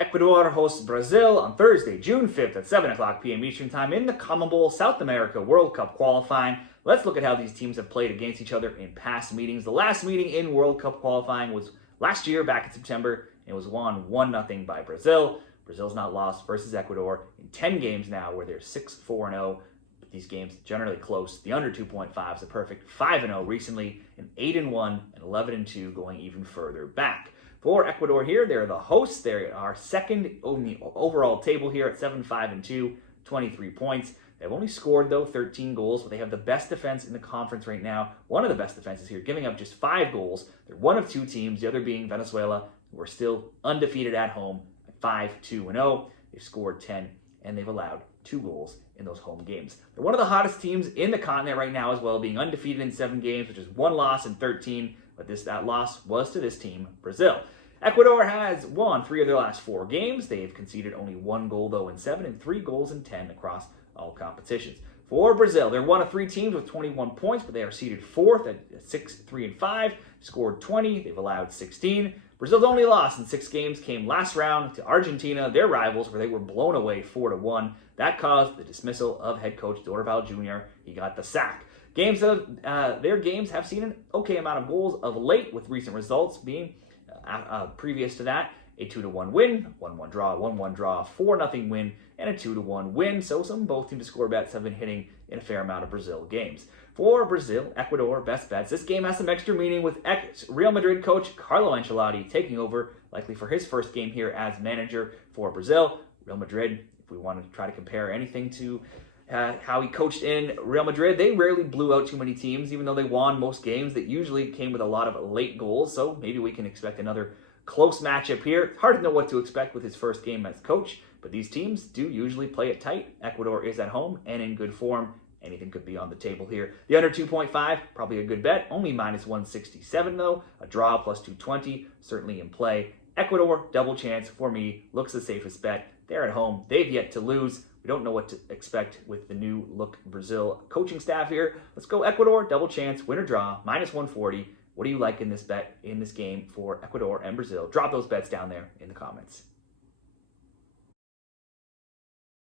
Ecuador hosts Brazil on Thursday, June 5th at 7 o'clock p.m. Eastern Time in the CONMEBOL South America World Cup Qualifying. Let's look at how these teams have played against each other in past meetings. The last meeting in World Cup Qualifying was last year, back in September, and it was won 1-0 by Brazil. Brazil's not lost versus Ecuador in 10 games now, where they're 6-4-0. But these games generally close. The under 2.5 is a perfect 5-0 recently, and 8-1 and 11-2 going even further back. For Ecuador here, they're the hosts. They are second on the overall table here at 7-5-2, 23 points. They've only scored, though, 13 goals, but they have the best defense in the conference right now. One of the best defenses here, giving up just 5 goals. They're one of 2 teams, the other being Venezuela, who are still undefeated at home at 5-2-0. They've scored 10, and they've allowed 2 goals in those home games. They're one of the hottest teams in the continent right now as well, being undefeated in 7 games, which is 1 loss in 13. But that loss was to this team, Brazil. Ecuador has won 3 of their last 4 games. They've conceded only 1 goal, though, in 7, and 3 goals in 10 across all competitions. For Brazil, they're one of 3 teams with 21 points, but they are seeded 4th at 6-3-5, scored 20. They've allowed 16. Brazil's only loss in 6 games came last round to Argentina, their rivals, where they were blown away 4-1. That caused the dismissal of head coach Dorival Jr. He got the sack. Their games have seen an okay amount of goals of late, with recent results being previous to that, a 2-1 win, 1-1 draw, 1-1 draw, 4-0 win, and a 2-1 win. So both teams to score bets have been hitting in a fair amount of Brazil games. For Brazil, Ecuador, best bets. This game has some extra meaning with Real Madrid coach Carlo Ancelotti taking over, likely for his first game here as manager for Brazil. Real Madrid, if we want to try to compare anything to how he coached in Real Madrid, they rarely blew out too many teams, even though they won most games that usually came with a lot of late goals. So maybe we can expect another close matchup here. It's hard to know what to expect with his first game as coach, but these teams do usually play it tight. Ecuador is at home and in good form. Anything could be on the table here. The under 2.5, probably a good bet. Only -167 though. A draw plus 220, certainly in play. Ecuador, double chance for me, looks the safest bet. They're at home. They've yet to lose. We don't know what to expect with the new look Brazil coaching staff here. Let's go Ecuador, double chance, win or draw, -140. What do you like in this bet, in this game for Ecuador and Brazil? Drop those bets down there in the comments.